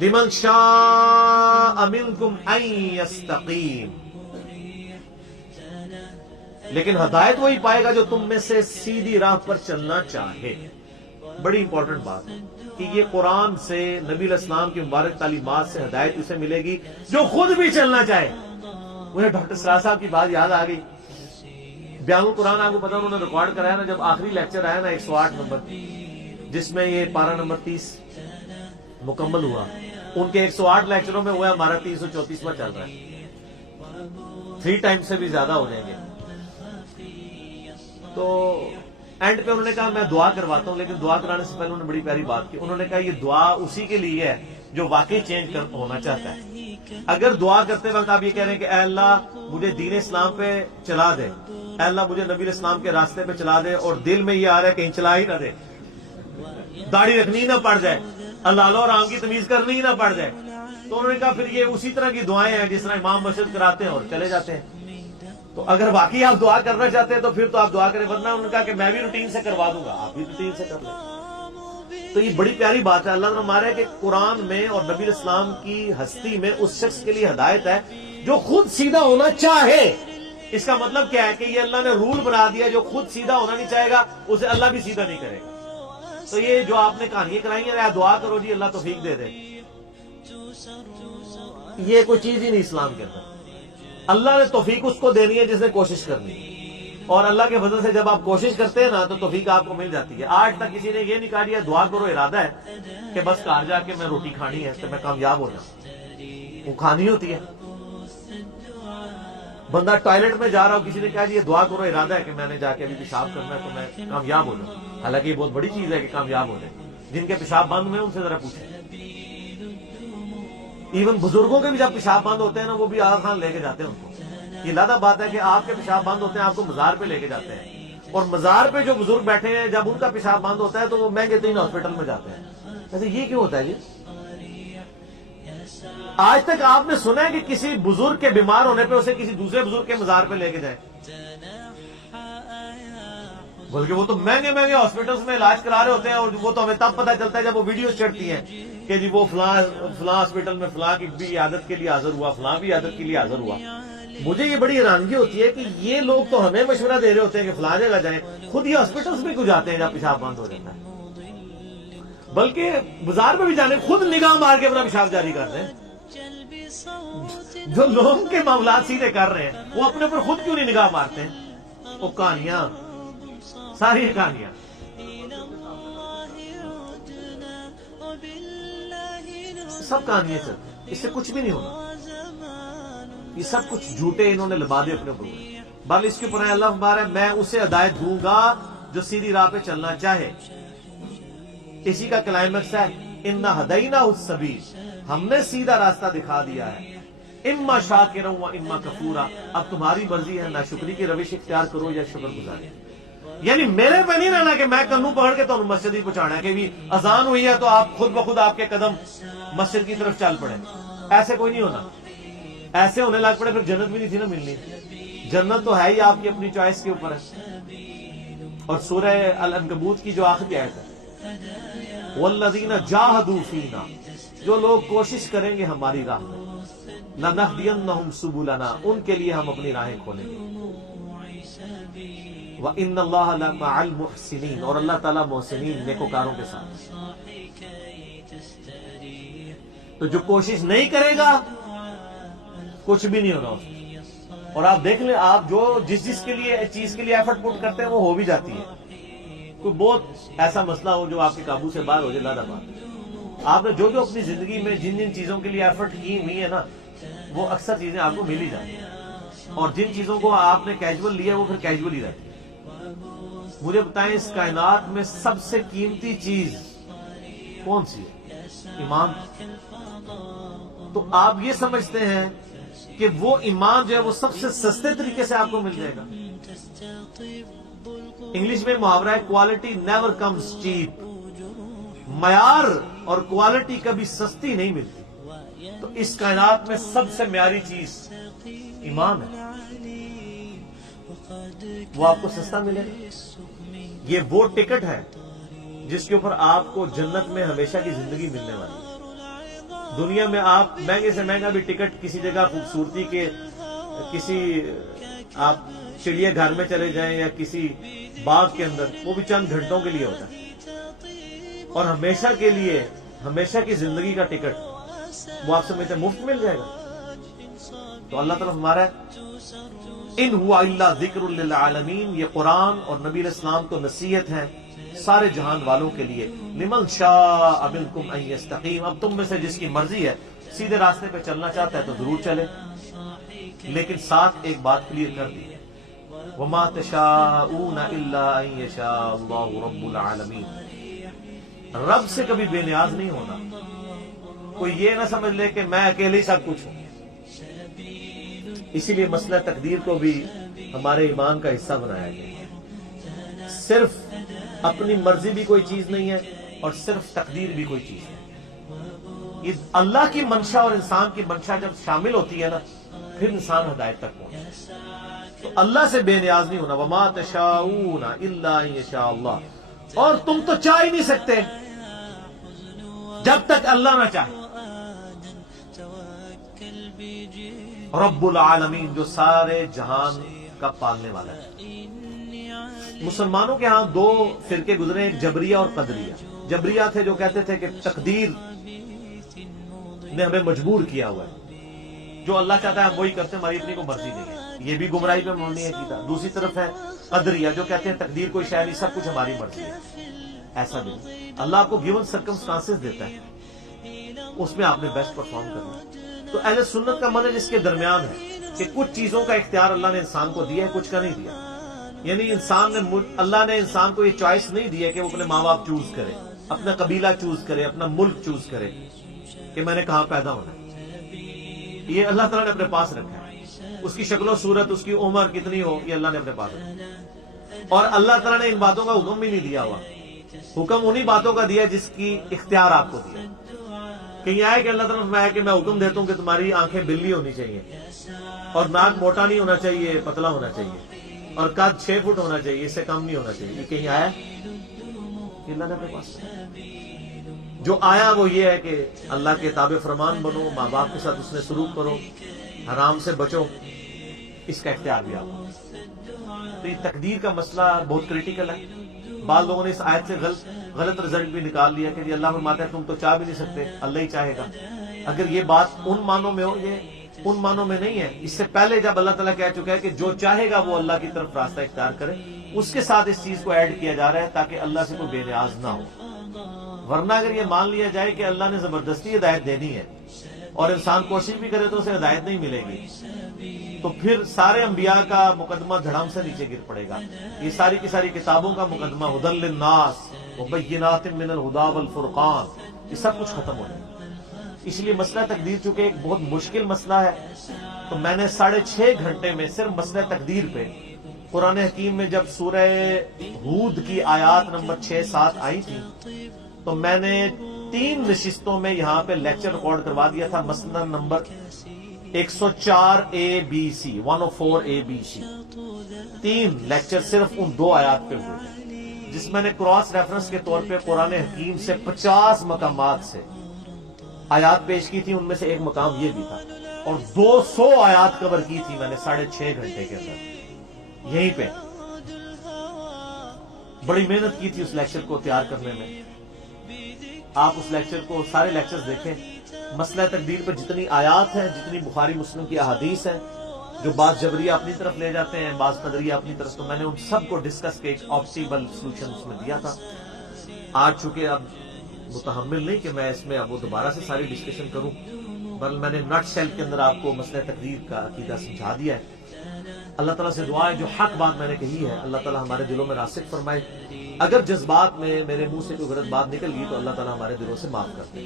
لمن شاء منکم ان یستقیم، لیکن ہدایت وہی پائے گا جو تم میں سے سیدھی راہ پر چلنا چاہے۔ بڑی امپورٹنٹ بات ہے کہ یہ قرآن سے، نبی علیہ السلام کی مبارک تعلیمات سے ہدایت اسے ملے گی جو خود بھی چلنا چاہے۔ مجھے ڈاکٹر سراج صاحب کی بات یاد آ گئی، بیان القرآن آپ کو پتا انہوں نے ریکارڈ کرایا نا، جب آخری لیکچر آیا نا 108 نمبر، جس میں یہ پارہ نمبر 30 مکمل ہوا، ان کے 108 لیکچروں میں ہوا، ہمارا 334واں چل رہا ہے، 3 ٹائم سے بھی زیادہ ہو جائیں گے۔ تو اینڈ پہ انہوں نے کہا میں دعا کرواتا ہوں، لیکن دعا کرانے سے پہلے انہوں نے بڑی پیاری بات کی، انہوں نے کہا یہ دعا اسی کے لیے ہے جو واقعی چینج ہونا چاہتا ہے۔ اگر دعا کرتے وقت آپ یہ کہہ رہے ہیں کہ اے اللہ مجھے دین اسلام پہ چلا دے، اے اللہ مجھے نبی اسلام کے راستے پہ چلا دے، اور دل میں یہ آ رہا ہے کہیں چلا ہی نہ دے، داڑھی رکھنی نہ پڑ جائے، اللہ اور عام کی تمیز کرنی ہی نہ پڑ جائے، تو انہوں نے کہا پھر یہ اسی طرح کی دعائیں ہیں جس طرح امام مسجد کراتے ہیں اور چلے جاتے ہیں۔ تو اگر واقعی آپ دعا کرنا چاہتے ہیں تو پھر تو آپ دعا کریں، ورنہ انہوں نے کہا کہ میں بھی روٹین سے کروا دوں گا، آپ بھی روٹین سے کر لیں۔ تو یہ بڑی پیاری بات ہے، اللہ نے ہمارا ہے کہ قرآن میں اور نبی اسلام کی ہستی میں اس شخص کے لیے ہدایت ہے جو خود سیدھا ہونا چاہے۔ اس کا مطلب کیا ہے کہ یہ اللہ نے رول بنا دیا، جو خود سیدھا ہونا نہیں چاہے گا اسے اللہ بھی سیدھا نہیں کرے گا۔ تو یہ جو آپ نے کہانیاں کرائی ہیں، دعا کرو جی اللہ توفیق دے دے، یہ کوئی چیز ہی نہیں اسلام کے اندر۔ اللہ نے توفیق اس کو دینی ہے جس نے کوشش کرنی ہے، اور اللہ کے فضل سے جب آپ کوشش کرتے ہیں نا تو توفیق آپ کو مل جاتی ہے۔ آج تک کسی نے یہ نہیں کہا دیا دعا کرو ارادہ ہے کہ بس کہاں جا کے میں روٹی کھانی ہے تو میں کامیاب ہو جاؤں، وہ کھانی ہوتی ہے۔ بندہ ٹوائلٹ میں جا رہا ہو، کسی نے کہا جی یہ دعا کرو ارادہ ہے کہ میں نے جا کے ابھی پیشاب کرنا ہے تو میں کامیاب ہو جاؤں، حالانکہ یہ بہت بڑی چیز ہے کہ کامیاب ہو جائے۔ جن کے پیشاب بند ہوئے ان سے ذرا پوچھیں، ایون بزرگوں کے بھی جب پیشاب بند ہوتے ہیں نا وہ بھی آغا خان لے کے جاتے ہیں ان کو۔ یہ لادہ بات ہے کہ آپ کے پیشاب بند ہوتے ہیں آپ کو مزار پہ لے کے جاتے ہیں، اور مزار پہ جو بزرگ بیٹھے ہیں جب ان کا پیشاب بند ہوتا ہے تو وہ مہنگے ترین ہاسپٹل میں جاتے ہیں۔ ایسے یہ کیوں ہوتا ہے جی؟ آج تک آپ نے سنا ہے کہ کسی بزرگ کے بیمار ہونے پہ اسے کسی دوسرے بزرگ کے مزار پہ لے کے جائیں؟ بلکہ وہ تو مہنگے مہنگے ہاسپٹلس میں علاج کرا رہے ہوتے ہیں، اور وہ تو ہمیں تب پتہ چلتا ہے جب وہ ویڈیوز چڑھتی ہیں کہ جی وہ فلاں ہاسپٹل میں فلاں کی بھی عیادت کے لیے حاضر ہوا، فلاں بھی عیادت کے لیے حاضر ہوا۔ مجھے یہ بڑی حیرانگی ہوتی ہے کہ یہ لوگ تو ہمیں مشورہ دے رہے ہوتے ہیں کہ فلاں جگہ جائیں، خود یہ ہاسپٹلس میں کیوں جاتے ہیں جب پیشاب بند ہو جاتا ہے؟ بلکہ بازار میں بھی جانے خود نگاہ مار کے اپنا پیشاب جاری کر رہے ہیں۔ جو لوگوں کے معاملات سیدھے کر رہے ہیں وہ اپنے پر خود کیوں نہیں نگاہ مارتے ہیں؟ وہ کہانیاں، ساری کہانیاں۔ سب کہانیاں چلتی، اس سے کچھ بھی نہیں ہونا، یہ سب کچھ جھوٹے انہوں نے لبادے اپنے اوپر، بل اس کے اوپر اللہ ہمارا میں اسے ہدایت دوں گا جو سیدھی راہ پہ چلنا چاہے۔ اسی کا کلائمیکس ہے انا ہدیناہ السبیل، ہم نے سیدھا راستہ دکھا دیا ہے، اما شاکرا و اما کفورا، اب تمہاری مرضی ہے ناشکری کی روش اختیار کرو یا شکر گزاری۔ یعنی میرے پہ نہیں رہنا کہ میں کنوں پکڑ کے تو مسجد ہی پہنچانا ہے کہ بھی اذان ہوئی ہے تو آپ خود بخود آپ کے قدم مسجد کی طرف چل پڑے، ایسے کوئی نہیں ہونا۔ ایسے ہونے لگ پڑے پھر جنت بھی نہیں تھی نا ملنی، جنت تو ہے ہی آپ کی اپنی چوائس کے اوپر ہے۔ اور سورہ العنکبوت کی جو آخری آیت ہے والذین جاہدوا فینا، جو لوگ کوشش کریں گے ہماری راہ میں، لنہدینہم سبلنا، ان کے لیے ہم اپنی راہیں کھولیں گے، وَإِنَّ اللَّهَ لَمَعَ الْمُحْسِنِينَ، اور اللہ تعالیٰ محسنین نیکوکاروں کے ساتھ۔ تو جو کوشش نہیں کرے گا کچھ بھی نہیں ہونا اس میں۔ اور آپ دیکھ لیں، آپ جو جس کے لیے چیز کے لیے ایفرٹ پٹ کرتے ہیں وہ ہو بھی جاتی ہے۔ کوئی بہت ایسا مسئلہ ہو جو آپ کے قابو سے باہر ہو جائے، لا بات، آپ نے جو اپنی زندگی میں جن چیزوں کے لیے ایفرٹ کی ہوئی ہے نا وہ اکثر چیزیں آپ کو مل ہی جاتی ہیں، اور جن چیزوں کو آپ نے کیجول لیا وہ پھر کیجول ہی رہتی ہے۔ مجھے بتائیں اس کائنات میں سب سے قیمتی چیز کون سی ہے؟ ایمان۔ تو آپ یہ سمجھتے ہیں کہ وہ ایمان جو ہے وہ سب سے سستے طریقے سے آپ کو مل جائے گا؟ انگلش میں محاورہ ہے کوالٹی نیور کمز چیپ، معیار اور کوالٹی کبھی سستی نہیں ملتی۔ تو اس کائنات میں سب سے معیاری چیز ایمان ہے، وہ آپ کو سستا ملے گا۔ یہ وہ ٹکٹ ہے جس کے اوپر آپ کو جنت میں ہمیشہ کی زندگی ملنے والی ہے۔ دنیا میں آپ مہنگے سے مہنگا بھی ٹکٹ کسی جگہ خوبصورتی کے کسی آپ چڑیا گھر میں چلے جائیں یا کسی باغ کے اندر، وہ بھی چند گھنٹوں کے لیے ہوتا ہے، اور ہمیشہ کے لیے، ہمیشہ کی زندگی کا ٹکٹ وہ آپ سمجھتے ہیں مفت مل جائے گا؟ تو اللہ تعالیٰ ہمارا ان ہوا الا ذکر للعالمین، یہ قرآن اور نبی علیہ السلام تو نصیحت ہے سارے جہان والوں کے لیے، لمن شاء منکم ان یستقیم، اب تم میں سے جس کی مرضی ہے سیدھے راستے پہ چلنا چاہتا ہے تو ضرور چلے، لیکن ساتھ ایک بات کلیئر کر دی، وما تشاءون الا ان یشاء اللہ رب العالمین، رب سے کبھی بے نیاز نہیں ہونا۔ کوئی یہ نہ سمجھ لے کہ میں اکیلے ہی سب کچھ ہوں۔ اسی لیے مسئلہ تقدیر کو بھی ہمارے ایمان کا حصہ بنایا گیا، صرف اپنی مرضی بھی کوئی چیز نہیں ہے اور صرف تقدیر بھی کوئی چیز نہیں۔ یہ اللہ کی منشا اور انسان کی منشا جب شامل ہوتی ہے نا، پھر انسان ہدایت تک پہنچتا ہے۔ تو اللہ سے بے نیاز نہیں ہونا، وما تشاءون الا ان یشاء اللہ، اور تم تو چاہ ہی نہیں سکتے جب تک اللہ نہ چاہے۔ رب العالمین، جو سارے جہان کا پالنے والا ہے۔ مسلمانوں کے ہاں دو فرقے گزرے، ایک جبریہ اور قدریہ۔ جبریہ تھے جو کہتے تھے کہ تقدیر نے ہمیں مجبور کیا ہوا ہے، جو اللہ چاہتا ہے ہم وہی کرتے ہیں، ہماری اپنی کوئی مرضی نہیں ہے، یہ بھی گمراہی پہ مبنی ہے عقیدہ۔ دوسری طرف ہے قدریہ جو کہتے ہیں تقدیر کوئی شے نہیں، سب کچھ ہماری مرضی ہے۔ ایسا نہیں، اللہ آپ کو گیون سرکمسٹانسز دیتا ہے، اس میں آپ نے بیسٹ پرفارم کرنا ہے۔ تو اہل سنت کا منہج اس کے درمیان ہے کہ کچھ چیزوں کا اختیار اللہ نے انسان کو دیا ہے، کچھ کا نہیں دیا۔ یعنی اللہ نے انسان کو یہ چوائس نہیں دی ہے کہ وہ اپنے ماں باپ چوز کرے، اپنا قبیلہ چوز کرے، اپنا ملک چوز کرے کہ میں نے کہاں پیدا ہونا ہے۔ یہ اللہ تعالیٰ نے اپنے پاس رکھا ہے۔ اس کی شکل و صورت، اس کی عمر کتنی ہو، یہ اللہ نے اپنے پاس رکھا ہے۔ اور اللہ تعالیٰ نے ان باتوں کا حکم بھی نہیں دیا ہوا، حکم انہی باتوں کا دیا جس کی اختیار آپ کو دیا۔ کہیں آئے کہ اللہ تعالیٰ نے فرمایا کہ میں حکم دیتا ہوں کہ تمہاری آنکھیں بلی ہونی چاہیے، اور ناک موٹا نہیں ہونا چاہیے، پتلا ہونا چاہیے، اور قد 6 فٹ ہونا چاہیے، اس سے کم نہیں ہونا چاہیے۔ یہ کہیں آیا کہ اللہ نے اپنے پاس جو آیا وہ یہ ہے کہ اللہ کے تابع فرمان بنو، ماں باپ کے ساتھ اس نے سلوک کرو، حرام سے بچو، اس کا اختیار بھی آپ کو۔ تو یہ تقدیر کا مسئلہ بہت کریٹیکل ہے۔ بعض لوگوں نے اس آیت سے غلط رزلٹ بھی نکال لیا کہ اللہ فرماتا ہے تم تو چاہ بھی نہیں سکتے، اللہ ہی چاہے گا۔ اگر یہ بات ان معنوں میں ہو، یہ ان معنوں میں نہیں ہے۔ اس سے پہلے جب اللہ تعالیٰ کہہ چکا ہے کہ جو چاہے گا وہ اللہ کی طرف راستہ اختیار کرے، اس کے ساتھ اس چیز کو ایڈ کیا جا رہا ہے تاکہ اللہ سے کوئی بے نیاز نہ ہو۔ ورنہ اگر یہ مان لیا جائے کہ اللہ نے زبردستی ہدایت دینی ہے اور انسان کوشش بھی کرے تو اسے ہدایت نہیں ملے گی، تو پھر سارے انبیاء کا مقدمہ دھڑام سے نیچے گر پڑے گا۔ یہ ساری کی ساری کتابوں کا مقدمہ ہدی للناس وبینات من الہدی والفرقان، یہ سب کچھ ختم ہو جائے گا۔ اس لیے مسئلہ تقدیر چونکہ ایک بہت مشکل مسئلہ ہے، تو میں نے 6.5 گھنٹے میں صرف مسئلہ تقدیر پہ قرآن حکیم میں جب سورہ ہود کی آیات نمبر 6-7 آئی تھی تو میں نے 3 نشستوں میں یہاں پہ لیکچر ریکارڈ کروا دیا تھا۔ مسئلہ نمبر 104 ABC 104 ABC 3 لیکچر صرف ان 2 آیات پہ ہوئے، جس میں نے کراس ریفرنس کے طور پہ قرآن حکیم سے 50 مقامات سے آیات پیش کی تھی، ان میں سے ایک مقام یہ بھی تھا، اور 200 آیات کور کی تھی میں نے 6.5 گھنٹے کے اندر یہیں پہ۔ بڑی محنت کی تھی اس لیکچر کو تیار کرنے میں۔ آپ اس لیکچر کو، سارے لیکچرز دیکھیں۔ مسئلہ تقدیر پر جتنی آیات ہیں، جتنی بخاری مسلم کی احادیث ہیں، جو بعض جبریہ اپنی طرف لے جاتے ہیں، بعض قدریہ اپنی طرف، تو میں نے ان سب کو ڈسکس کے ایک آپٹیبل سولوشن اس میں دیا تھا۔ آج چونکہ اب متحمل نہیں کہ میں اس میں اب وہ دوبارہ سے ساری ڈسکشن کروں، بل میں نے نٹ شیل کے اندر آپ کو مسئلہ تقدیر کا عقیدہ سمجھا دیا ہے۔ اللہ تعالیٰ سے دعا ہے جو حق بات میں نے کہی ہے اللہ تعالیٰ ہمارے دلوں میں راسخ فرمائے۔ اگر جذبات میں میرے منہ سے کوئی غلط بات نکل گئی تو اللہ تعالیٰ ہمارے دلوں سے معاف کر دے۔